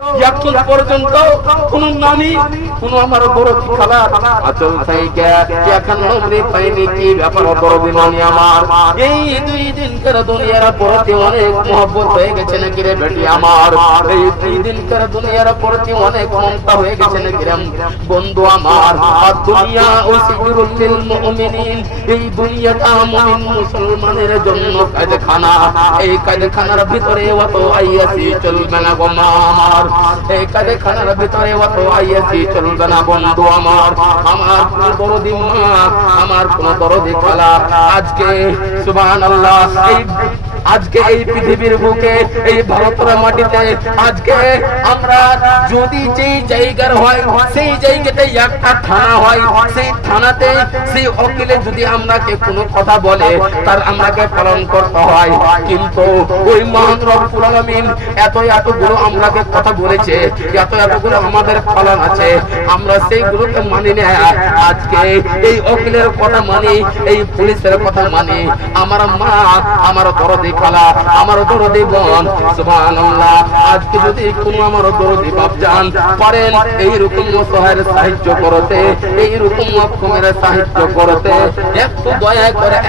এখন পর্যন্ত কোন নানি কোন আমার বড় খালা আচল থেকে এখন নবী পাইনি কি ব্যাপার বড় দিনানি আমার এই দুই দিন করে দুনিয়ার প্রতি অনেক মহব্বত হয়ে গেছে নাকি রে বেটি আমার এই দুই দিন করে দুনিয়ার প্রতি অনেক মমতা হয়ে গেছে নাকি রে বন্ধু আমার আর দুনিয়া ও সিজরুল লিল মুমিনিন এই দুনিয়াটা মুমিন মুসলমানের জন্য কায়দাখানা এই কায়দাখানার ভিতরে অত আইয়াছি চলবে না গো আমার এই কায়দাখানার ভিতরে অত আইয়াছি চলবে না বন্ধু আমার আমার কোন দরদি মা আমার কোন দরদি খালা আজকে সুবহানাল্লাহ আজকে এই পৃথিবীর বুকে এই ভারতের মাটিতে আজকে আমরা যদি যেই জায়গার হয় সেই জায়গাতে একটা থানা হয় সেই থানাতে সেই উকিলে যদি আমরাকে কোনো কথা বলে তার আমরাকে পালন করতে হয় কিন্তু ওই মহান রব্বুল আলামিন এতগুলো আমরাকে কথা বলেছে এতগুলো আমাদের পালন আছে আমরা সেইগুলোকে মানি না আজকে এই উকিলের কথা মানি এই পুলিশের কথা মানি আমার মা আমার দরদি খালা আমার দরদি বোন সুবহানাল্লাহ আজকে যদি কোনো আমার দরদি বাপ জান পারেন এই রকম অসহায়ের সাহায্য করতে এই রকম অক্ষমের সাহায্য করতে একটু দয়া করে